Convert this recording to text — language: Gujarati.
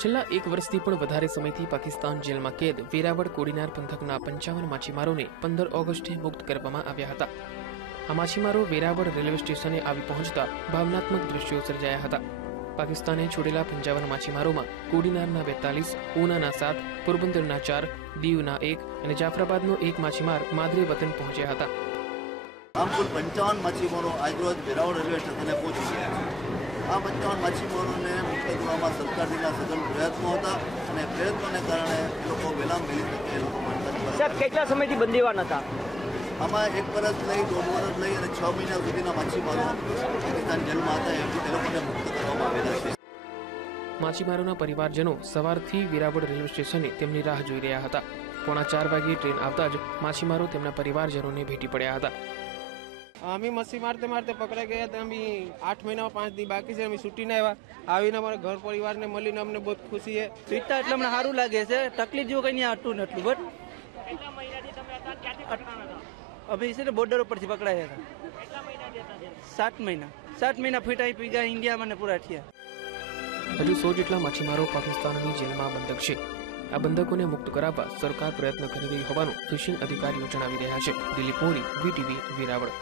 છલા 1 વર્ષથી પણ વધારે સમયથી પાકિસ્તાન જેલમાં કેદ વેરાવળ કોડીનાર પંથકના 55 માછીમારોને 15 ઓગસ્ટે મુક્ત કરવામાં આવ્યા હતા આ માછીમારો વેરાવળ રેલવે સ્ટેશને આવી પહોંચતા ભાવનાત્મક દ્રશ્યો સર્જાયા હતા પાકિસ્તાને છોડેલા 55 માછીમારોમાં કોડીનારના 42, ઓનાના 7, પૂર્વંદરના 4, દિવના 1 અને જાફરાબાદનો એક માછીમાર માધરી વતન પહોંચ્યા હતા આમ કુલ 55 માછીમારો આદરોજ વેરાવળ રેલવે સ્ટેશને પહોંચ્યા આ બચ્ચાઓ અને માછીમારોને ખેડવામાં સરકારી કા સદન ગ્રહતમો હતો અને ખેડતને કારણે લોકો વિલંબ મળી જેનો પણ મત થયો હતો સર કેટલા સમયથી बंदीવા નાતા આમાં એક વરસ લઈ 2 વરસ લઈ અને 6 મહિના સુધીના માછીમારો સાથેદાન જન્મ હતા એ ડેવલપમેન્ટ બુટતો હતો માછીમારો ના પરિવારજનો સવારથી વિરાવડ રેલવે સ્ટેશનથી તેમની રાહ જોઈ રહ્યા હતા પોણા 4 વાગી ટ્રેન આવતા જ માછીમારો તેમના પરિવારજનોને ભેટી પડ્યા હતા અમે મસી મારતે મારતે પકડાઈ ગયા હતા અમે આઠ મહિનામાં પાંચ દિવસ બાકી છે અમે છૂટીને આવ્યા આવીને અમારા ઘર પરિવારને મળીને અમને બહુ ખુશી છે પીતા એટલે અમને સારું લાગે છે તકલીફ જેવું કંઈ નહીં આટલું ને એટલું બટ અમે છે ને બોર્ડર ઉપરથી પકડાયા હતા સાત મહિના સાત મહિના ફીટાઈ પી ગયા ઇન્ડિયામાં ને પૂરા થયા હજુ સો જેટલા માછીમારો પાકિસ્તાનની જેલમાં બંધક છે આ બંધકોને મુક્ત કરાવવા સરકાર પ્રયત્ન કરી રહી હોવાનું ફિશિંગ અધિકારીઓ જણાવી રહ્યા છે દિલીપ મોરી વીટીવી વેરાવળ